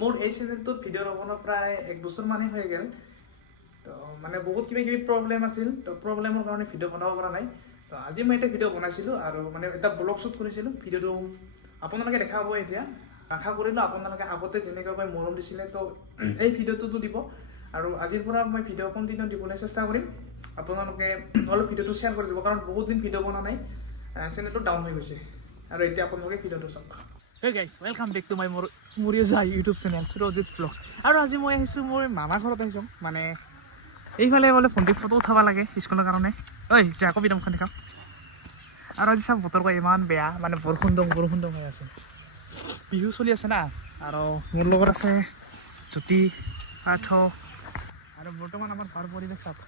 মোৰ এই চেনেলটোত ভিডিঅ' নবনোৱা প্ৰায় 1 বছৰ মানেই হৈ গ'ল। তো মানে বহুত কিবা প্ৰব্লেম আছিল, তো প্ৰব্লেমৰ কাৰণে ভিডিঅ' বনাব পৰা নাই। তো আজি মই এটা ভিডিঅ' বনাইছিলোঁ আৰু মানে এটা ব্লগ শ্বুট কৰিছিলোঁ। ভিডিঅ'টো আপোনালোকে দেখা পাব এতিয়া। আশা কৰিলোঁ আপোনালোকে আগতে যেনেকৈ মৰম দিছিলে তো এই ভিডিঅ'টোতো দিব। আৰু আজিৰ পৰা মই ভিডিঅ' কণ্টিনিউ দিবলৈ চেষ্টা কৰিম। আপোনালোকে অলপ ভিডিঅ'টো শ্বেয়াৰ কৰি দিব, কাৰণ বহুত দিন ভিডিঅ' বনোৱা নাই, চেনেলটো ডাউন হৈ গৈছে। আৰু এতিয়া আপোনালোকে ভিডিঅ'টো চাওক। Hey guys, welcome back to my Moriza YouTube channel, Surojit Vlogs. আৰু আজি মই আহিছোঁ মোৰ মামাৰ ঘৰত আহিছোঁ। মানে এইফালে বোলে ভণ্টিক ফটো উঠাব লাগে স্কুলৰ কাৰণে। ঐ যা কবি দমখান দেখাওঁ। আৰু আজি চাওক বতৰটো ইমান বেয়া, মানে বৰষুণ দম হৈ আছে। বিহু চলি আছে না। আৰু মোৰ লগত আছে জ্যোতি, পাৰ্থ, আৰু বৰ্তমান আমাৰ ঘৰ পৰিৱেশ চাওক।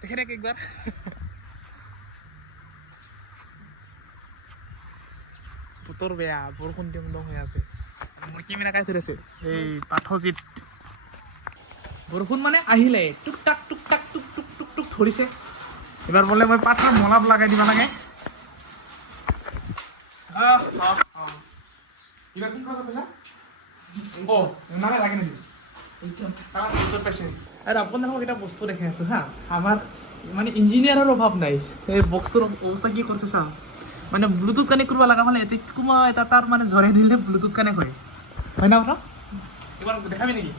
তেখেতে একবাৰ বতৰ বেয়া, বৰষুণ দিম হৈ আছে। মই কেমেৰা কাই থৈ আছে এই পাৰ্থজিত। বৰষুণ মানে আহিলে টুক টাক ধৰিছে। এবাৰ বোলে মই পাথৰ মলাপ লগাই দিব লাগে। আৰু আপোনালোকক এটা বস্তু দেখাই আছো হা। আমাৰ মানে ইঞ্জিনিয়াৰৰ অভাৱ নাই। এই বক্সটোৰ অৱস্থা কি কৰিছে চা। মানে ব্লুটুথ কানেক্ট কৰিব লগা হ'লে এটি কোনোবা এটা তাৰ মানে জৰাই দিলে ব্লুটুথ কানেক্ট হয় না কথা। এবাৰ দেখাবি নেকি?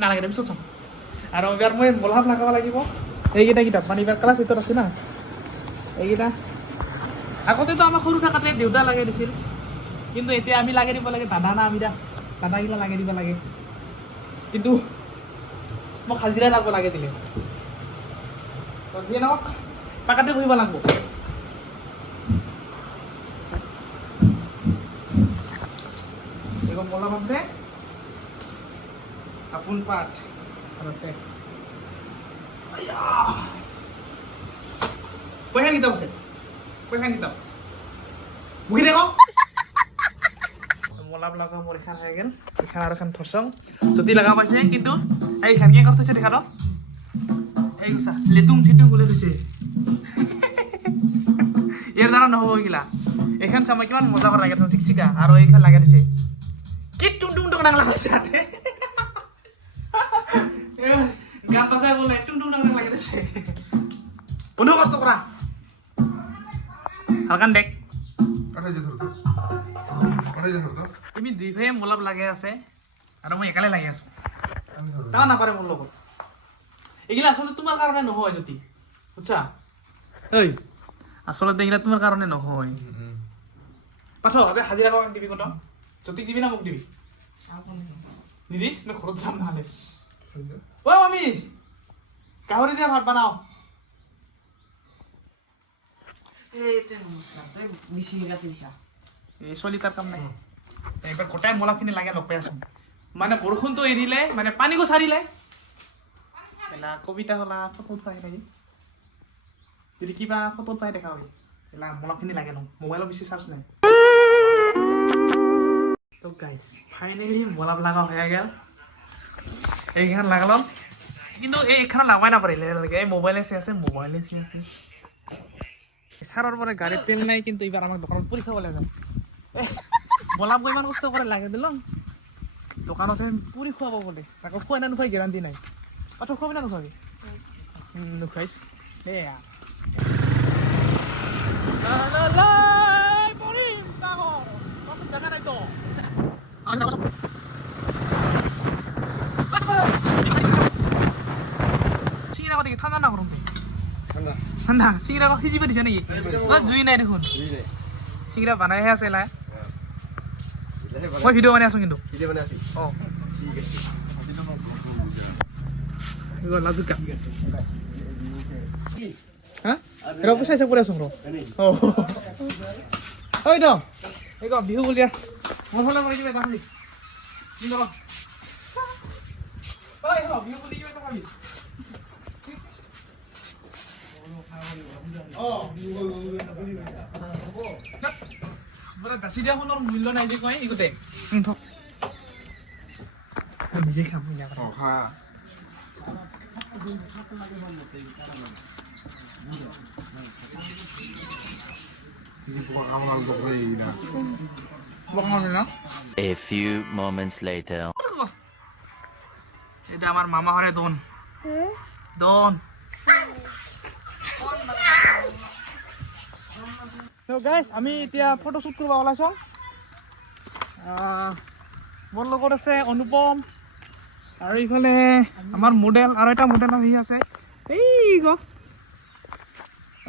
নালাগে পিছত চাম। আৰু এবাৰ মই মলহাম লগাব লাগিব। এইকেইটা কিতাপ মানে এইবাৰ ক্লাছ 8ত আছে না। এইকেইটা আগতেতো আমাক সৰু থাকোঁতে দেউতা লগাই দিছিল, কিন্তু এতিয়া আমি লগাই দিব লাগে দাদা না দাদাগিলা লগাই দিব লাগে। কিন্তু মোক হাজিৰা লাগব লাগে দিলে। যিয়ে নহওক পাকাতে বহিব লাগব। এগো মলম আছে, আপোন পাঠ ঘৰতে। পইচা কিতাপ আছে, পইচা কিতাপ বহি থাকক। মলাপ লগা মোৰ এখন হৈ গ'ল, এখন আৰু এখন থৰচং যদি লগা পাইছে। কিন্তু এইখান কি কৰিছে দেখা ৰ, এই গুছা লেতুং থিতুং ওলাই থৈছে। ইয়াৰ দ্বাৰা নহ'ব এইগিলা। এইখন চাই মই কিমান মজা কৰা লাগে চিকচিকা। আৰু এইখন লগাই দিছে কি টুং ডাং লগাইছে গান বাজাই বোলে টুং ডাং লগাই দিছে। বন্ধু কষ্ট কৰা হালকান দেখ। তুমি দুই ভাইয়ে মলাপ লাগে আছে আৰু মই একালে লাগি আছো। তাৰ নাপাৰে মোৰ লগত। এইগিলা আচলতে তোমাৰ কাৰণে নহয় জ্যোতি, বুজছা? ঐ আচলতে এইগিলা তোমাৰ কাৰণে নহয়। পাঠ হাজিৰা কাম দিবি কত? জ্যোতিক দিবি না মোক দিবি? নিদিছ? মই ঘৰত যাম নহ'লে। অ মামী গাহৰি দিয়া ভাত বনাও। এই ছোৱালী তাৰ কাম নাই। এইবাৰ গোটাই মলাখিনি লাগে লগ পাই আছো। মানে বৰষুণটো এৰিলে, মানে পানী গোচাৰিলে কবিতা হলা ফটো উঠাই নেকি? যদি কিবা ফটো উঠাই দেখা হয় মলাখিনি লাগে লওঁ। মোবাইলত বেছি চাৰ্জ নাই। তো গাইজ ফাইনেলি মলাপ লগা হৈ গ'ল। এইখান লাগালাম, কিন্তু এইখান লাগাই নাপাৰিলে। এই মোবাইলে চাই আছে। ছাৰৰ পৰা গাড়ীত তেল নাই, কিন্তু এইবাৰ আমাক দোকানত পুৰি খাব লাগে। মলাপ ইমান কষ্ট কৰে লাগে দিলোঁ দোকানতে পুৰি খুৱাব বোলে। আকৌ খুৱাই না নোখুৱাই গেৰাণ্টি নাই। তই খুৱাবি না নোখুৱাবি? নোখুৱাইছ সেয়া জাগা নাই তো। চিঙিৰা দেখি ঠাণ্ডা না গৰম? ঠাণ্ডা। চিঙিৰা সিজিব দিছে নেকি? জুই নাই দেখোন। চিঙিৰা বনাইহে আছে লাই। মই ভিডিঅ' বনাই আছো কিন্তু। অঁ ৰ পইচা হিচাপ কৰি আছো ৰ। ঐ দ এই ক বিহু বুলিয়া মোৰ ফালে কৰি দিবি গাহৰি। বিহু বুলি কিবা এটা ভাবি দাচি দিয়া শুনৰ মূল্য নাই যে কয় ইগোটে নিজে খাম। A few moments later. এটা আমার মামা হরে দন দন তো গাইস আমি এতিয়া ফটো শুট কৰিব ওলাইছো মোৰ লগত আছে অনুপম আৰু ইফালে আমাৰ মডেল আৰু এটা মডেল আহি আছে এই গ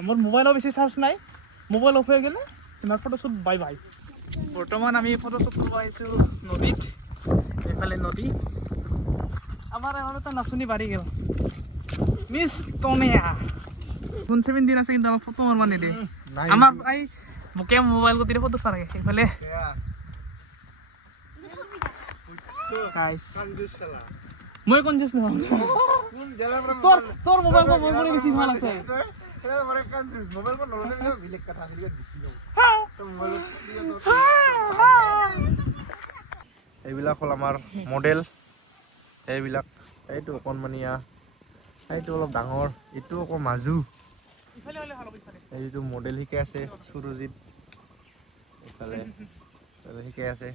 মোৰ মোবাইলৰ বেছি চাৰ্জ নাই মোবাইল অফ হৈ গ'লে তোমাৰ ফটো শুট বাই বাই বৰ্তমান আমি ফটো শুট কৰিব আহিছো নদীত এইফালে নদী আমার এখন একটা নাচনি বাড়ি গেল মিস তনিয়া 7 দিন আছে কিন্তু আমার ফটো মারবা নেদে আমার ভাই মুকে মোবাইল কো দিলে ফটো পারে এফালে গাইস মই কনজেস না কোন জায়গা তোর তোর মোবাইল কো মই করে বেশি ভাল আছে এটা মানে কনজেস মোবাইল কো নলে বিলেক কথা দিলে দিছি তো মোবাইল এইবিলাক হল আমাৰ মডেল এইবিলাক এইটো অকণমানিয়া এইটো অলপ ডাঙৰ এইটো আকৌ মাজু এইটো মডেল শিকাই আছে সুৰজিত এইফালে শিকাই আছে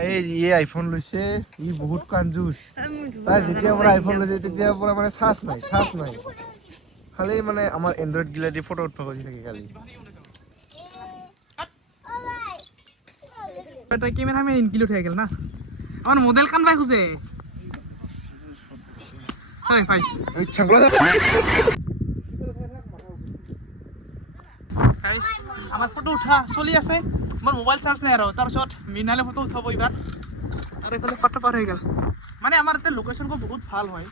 এই আইফোন লৈছে ই বহুত কাঞ্জুচ তাৰ যেতিয়াৰ পৰা আইফোন লৈছে তেতিয়াৰ পৰা মানে চাৰ্জ নাই খালি মানে আমাৰ এণ্ড্ৰইড গিলা দি ফটো উঠা কৰি থাকে খালি এটা ক্যামেরা में इन किलो গেল না আমার মডেল কান ভাই খুঁজে হাই ভাই এই ছাংলা গাইস আমার ফটো উঠা চলি আছে মোর মোবাইল চার্জ নাই আৰু তাৰ পিছত মিনালে ফটো উঠাব এবাৰ আৰু এফালে ফটো পাৰ হৈ গেল মানে আমাৰ এতে লোকেশন কো বহুত ভাল হয়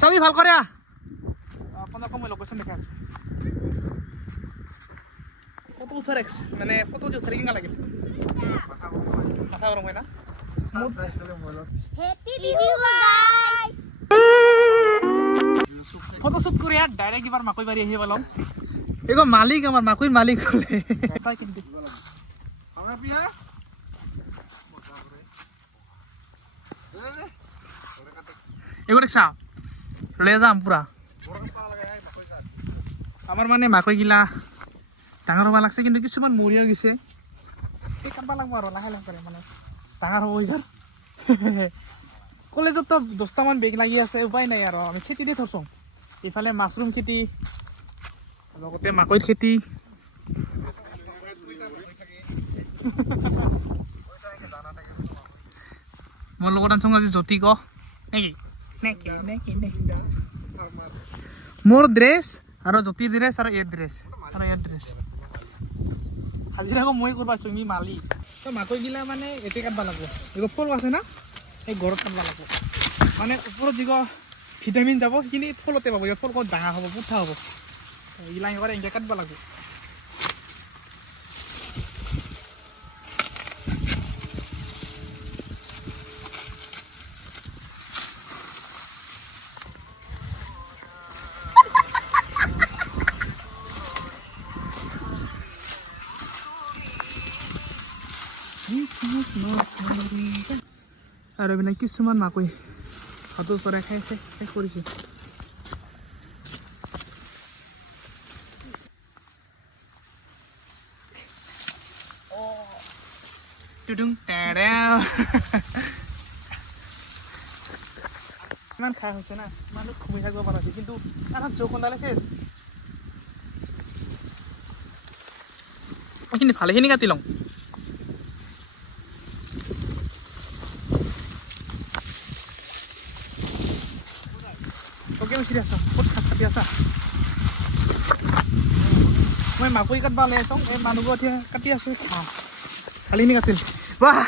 সবই ভাল কৰে আপোনাক মই লোকেশন দেখা আছে ফটো উঠাৰ মানে ফটো যে উঠাৰ কিঙা লাগিল কথা গৰম হয় না Happy review guys. Photo shoot কৰি ডাইৰেক্ট এবাৰ মাকৈ বাৰী আহি পালাম এগো মালিক আমাৰ মাকৈৰ মালিক হলে চাই কিন্তু আমাৰ পিয়া এগো দেখছা লৈ যাম পুৰা আমাৰ মানে মাকৈ গিলা ডাঙৰ হ'ব লাগছে কিন্তু কিছুমান মৰিয়া গৈছে এই কাটবা লাগব আৰু লাহে লাহে মানে ডাঙৰ হ'ব এইবাৰ কলেজত তো 10টামান বেগ লাগি আছে উপায় নাই আৰু আমি খেতি দি থৈছোঁ ইফালে মাছৰুম খেতি লগতে মাকৈ খেতি মোৰ লগত আনচোন আজি জ্যোতি ক নেকি মোৰ ড্ৰেছ আৰু জ্যোতিৰ ড্ৰেছ আৰু ইয়াৰ ড্ৰেছ হাজিৰা আকৌ মই কৰিব আছোঁ মি মালিক তো মাকৈ গিলা মানে এতে কাটবা লাগব এগো ফল আছে না এই ঘৰত কাটবা লাগব মানে ওপৰত যিগো ভিটামিন যাব সেইখিনি ফলতে পাব এই ফল ক'ত ডাঙৰ হ'ব পুঠা হ'ব এইগিলা একেবাৰে এনেকৈ কাটবা লাগব আৰু এইবিলাক কিছুমান মাকৈ হাতো চৰাই খাই আছে শেষ কৰিছে ইমান খাই হৈছে না ইমান ঘুমি থাকিব পৰা হৈছে কিন্তু আমাৰ জোকোনডালে চেচ এইখিনি ভালেখিনি কাটি লওঁ ওকে মিছিৰি আছা ক'ত খাত কাটি আছা মই মাকৈ কাটবা লৈ আছোঁ এই মানুহবোৰ কাটি আছোঁ ভালেখিনি কাটিল বাহ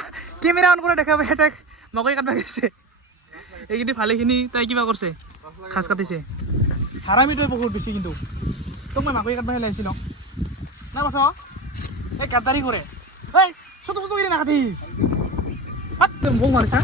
কেমেৰা অন কৰি দেখাব হেঁতেক মাকৈ কাটবা গৈছে এইকেইটি ভালেখিনি তাই কিবা কৰিছে খাজ কাটিছে হাৰামিটোৱে বহুত বেছি কিন্তু তোক মই মাকৈ কাটবাহে লাগিছিলোঁ না কথা এই গাদ্দাৰি কৰে এই ছোট ছোট কৰি নাকাটি মোক মাৰিছা